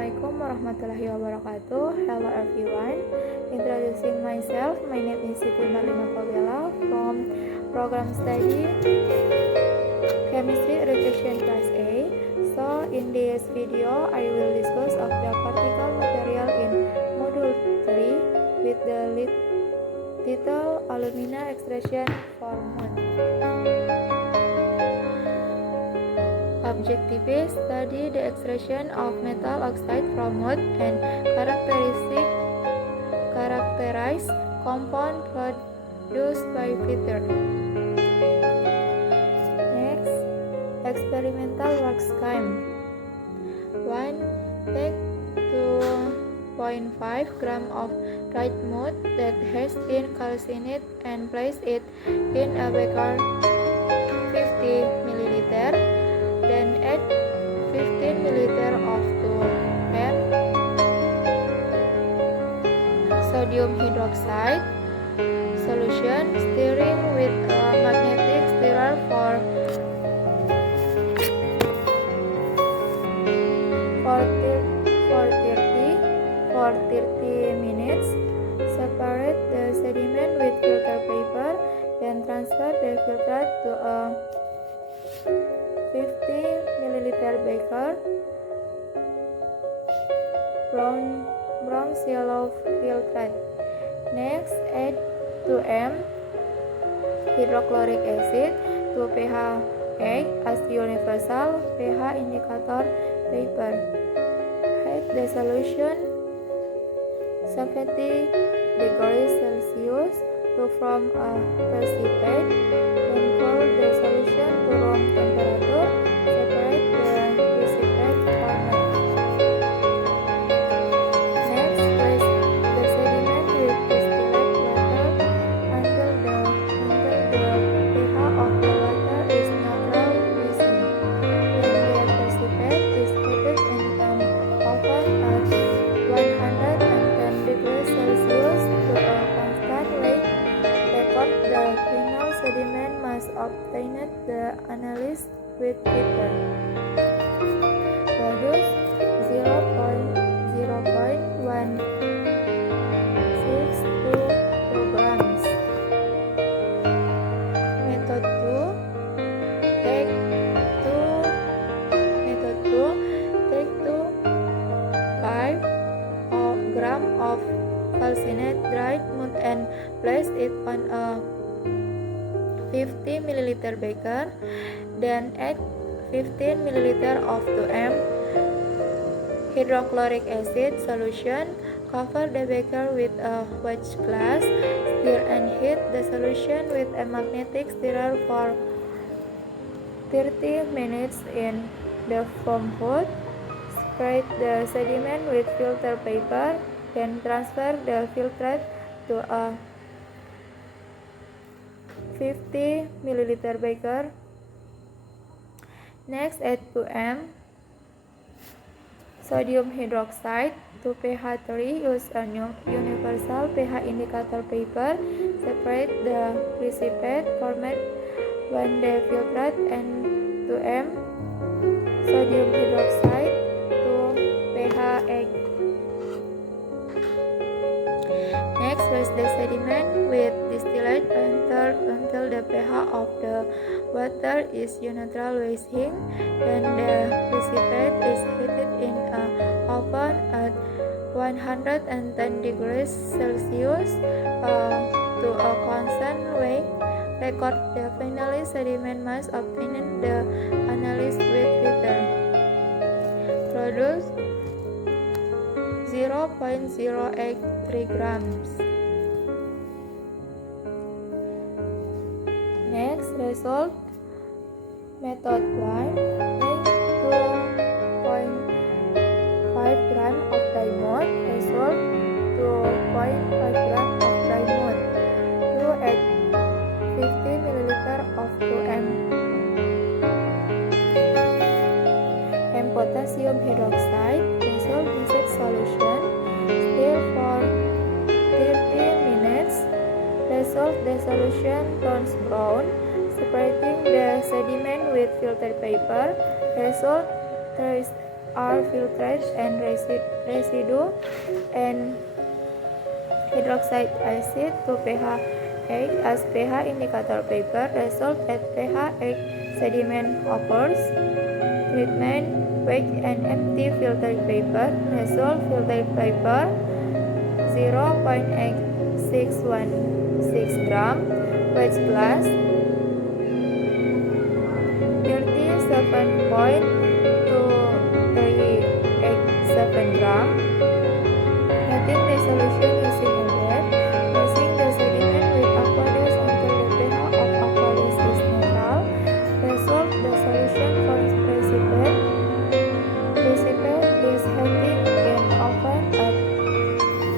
Assalamualaikum warahmatullahi wabarakatuh. Hello everyone. Introducing myself, my name is Siti Marlina Pawela from Program Study Chemistry Education Class A. So in this video, I will discuss of the particle material in module 3 with the title Alumina Extraction Formula. Objective is study the extraction of metal oxide from wood and characterize compound produced by filter. Next, experimental work scheme. 1. Take 2.5 gram of dried wood that has been calcined and place it in a beaker 50 ml. Then add 15 ml of 2M sodium hydroxide solution, stirring with a magnetic stirrer for 30 minutes. Separate the sediment with filter paper, then transfer the filter to a 50 ml beaker. Bronze yellow filtrate. Next, add 2M hydrochloric acid to pH 8 as universal pH indicator paper. Heat the solution 70 degrees Celsius to form a precipitate. Then cool the solution to room temperature. Separate the precipitate format. Next, place the sediment with distilled water until the pH of the water is neutral freezing. Then the precipitate is heated in an oven at 110 degrees Celsius to a constant rate. Record the final sediment must obtain the analysis with filter. Produce 0.162 grams. Method 2. Take 5 gram of calcined dried wood and place it on a 50 ml beaker. Then add 15 ml of 2M hydrochloric acid solution. Cover the beaker with a watch glass. Stir and heat the solution with a magnetic stirrer for 30 minutes in the foam hood. Spread the sediment with filter paper. Then transfer the filtrate to a 50 ml beaker. Next, add 2M sodium hydroxide to pH 3. Use a universal pH indicator paper. Separate the precipitate format when the filtrate and 2M sodium hydroxide to pH 8. Next, place the sediment with distilled water until the pH of the water is neutral freezing. Then the precipitate is heated in an oven at 110 degrees Celsius to a constant rate. Record the final sediment must obtain the analysis with filter. Produce 0.083 grams. Next, result. Method 1. Take 2.5 gram of diamond. Result 2.5 gram of diamond. 2. Add 50 ml of 2M and potassium hydroxide. Result this solution. Stir for 30 minutes. Result the solution turns brown. Separating the sediment with filter paper. Result are filtered and residue and hydroxide acid to pH 8 as pH indicator paper result at pH 8 sediment occurs. Treatment wet and empty filtered paper result filtered paper 0.8616 gram wet glass 37.237 gram. Heating the solution using a bed, mixing the sediment with aqueous until the pH of aqueous is neutral. Result the solution forms precipitate. Precipitate is heating in oven at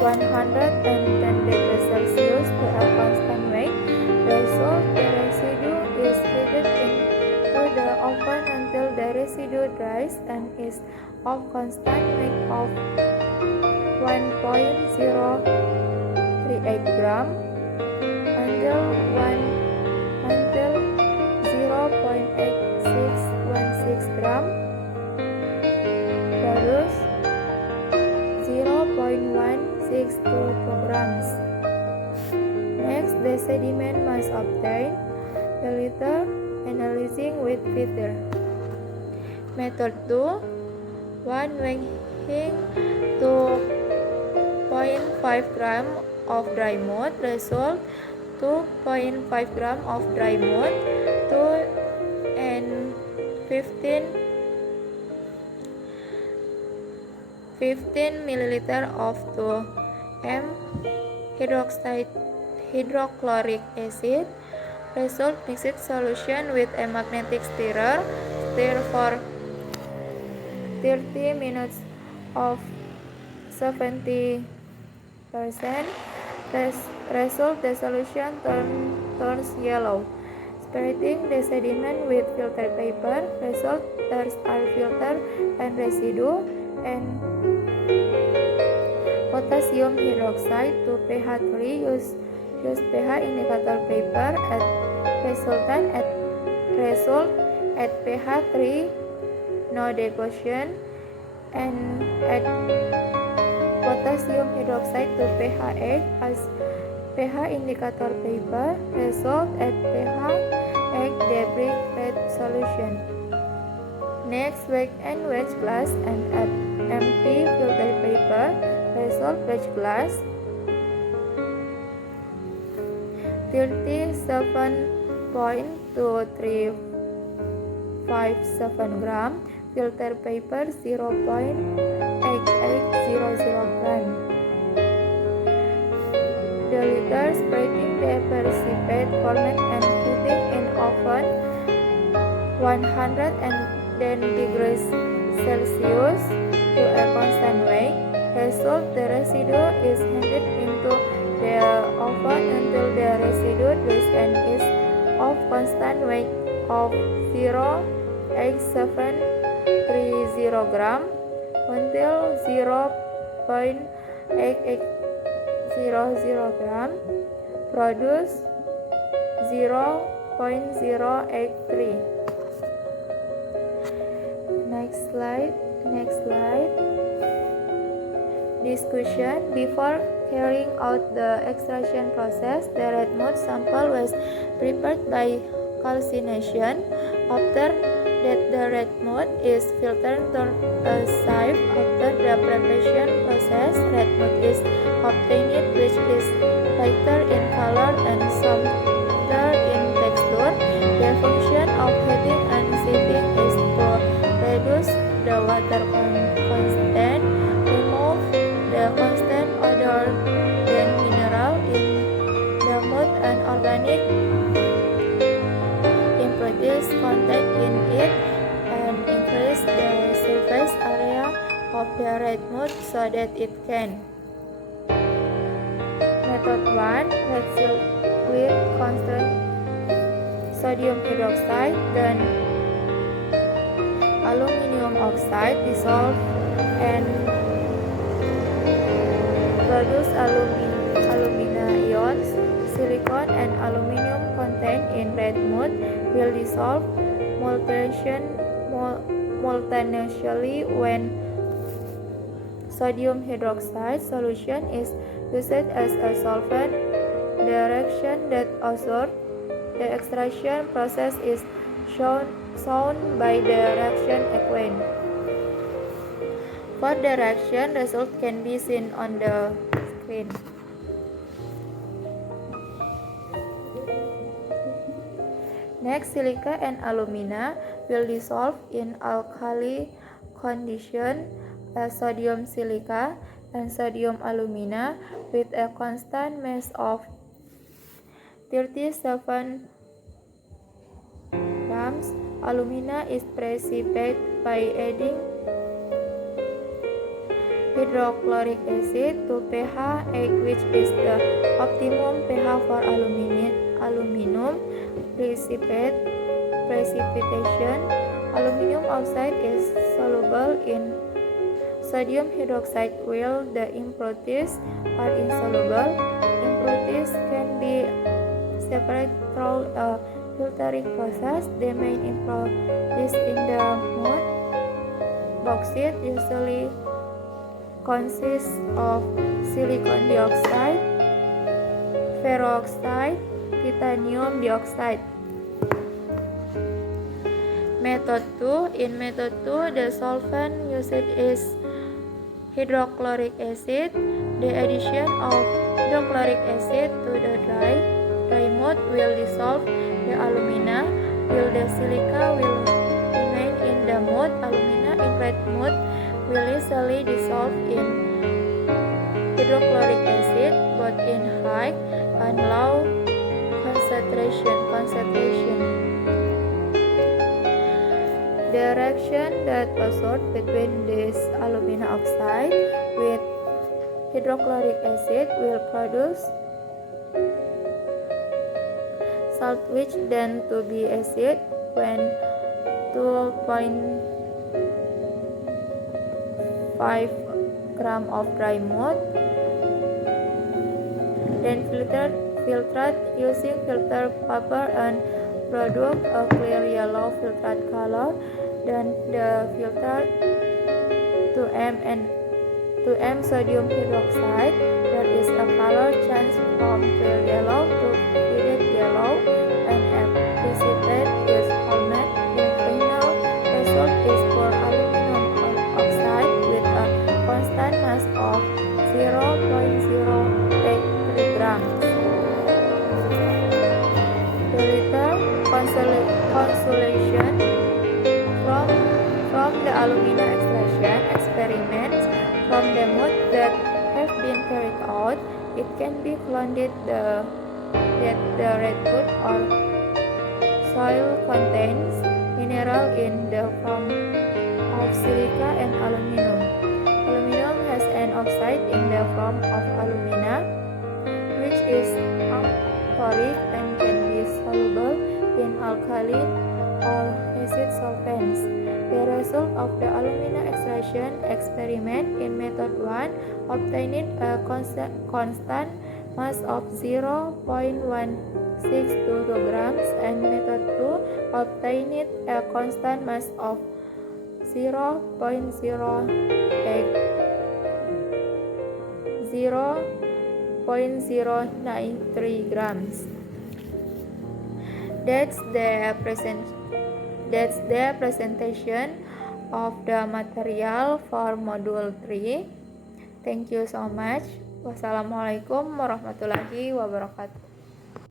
110 degrees Celsius to a constant weight. Result the residue is heated into the oven until the residue dries and is of constant weight of 1.038 gram until 0.8616 gram. Produce 0.1622 grams. Next, the sediment must obtain filter analyzing with filter. Method 2. 1 weighing 2.5 gram of dry mud result 2.5 gram of dry mud 2 and 15 milliliter of 2 m hydrochloric acid. Result mixed solution with a magnetic stirrer. Stir for 30 minutes of 70%. Result the solution turns yellow. Separating the sediment with filter paper. Result there are filter and residue and potassium hydroxide to pH 3. Use pH indicator paper at result at pH 3 no deposition and add potassium hydroxide to pH 8 as pH indicator paper. Result at pH 8 debris red solution. Next, wet and wedge glass and add empty filter paper. Result wedge glass 37.2357 gram. Filter paper 0.8800 gram. Dilute spreading the precipitate format and heating in oven 110 degrees Celsius to a constant weight. Result the residue is heated into the oven until the residue dries and is of constant weight of 0.8730 gram until 0.8800 gram. Produce 0.083. Next slide. Discussion. Before carrying out the extraction process, the red mud sample was prepared by calcination. After that, the red mud is filtered to a sieve. After the preparation process, red mud is obtained, which is lighter in color and softer in texture. The function of heating and sieving is to reduce the water content, remove the constant odor and mineral in the mud and organic impurities contained in it, and increase the surface area of the red mud so that it can. Method 1. Red seal with constant sodium hydroxide, then aluminium oxide dissolve and produce alumina ions. Silicon and aluminium contained in red mud will dissolve. simultaneously when sodium hydroxide solution is used as a solvent. The reaction that occurs the extraction process is shown by the reaction equation. For the reaction result can be seen on the screen. Next, silica and alumina will dissolve in alkali condition as sodium silica and sodium alumina with a constant mass of 37 grams. Alumina is precipitated by adding hydrochloric acid to pH 8, which is the optimum pH for aluminum precipitation. Aluminum oxide is soluble in sodium hydroxide while the impurities are insoluble. Impurities can be separated through a filtering process. The main impurities in the mud bauxite usually consists of silicon dioxide, ferroxide, titanium dioxide. Method 2. In method 2, the solvent used is hydrochloric acid. The addition of hydrochloric acid to the dry mud will dissolve the alumina, while the silica will remain in the mud. Alumina in red mud will easily dissolve in hydrochloric acid, both in high and low concentration. The reaction that occurs between this alumina oxide with hydrochloric acid will produce salt, which then to be acid when 2.5 gram of dry mud, then filtered using filter paper and produce a clear yellow filtered color. Then the filtered 2M sodium hydroxide, there is a color change from clear yellow to faded yellow, and a precipitate is formed. The final result is for aluminum oxide with a constant mass of 0.083 grams. The later consolation from the alumina extraction experiments from the mud that have been carried out, it can be concluded that the redwood or soil contains mineral in the form of silica and aluminum. Aluminum has an oxide in the form of alumina, which is amphotic and can be soluble in alkaline or acid solvents. The result of the alumina extraction experiment in method 1 obtained a constant mass of 0.162 grams, and method 2 obtained a constant mass of 0.093 grams. That's the presentation of the material for module 3. Thank you so much. Wassalamualaikum warahmatullahi wabarakatuh.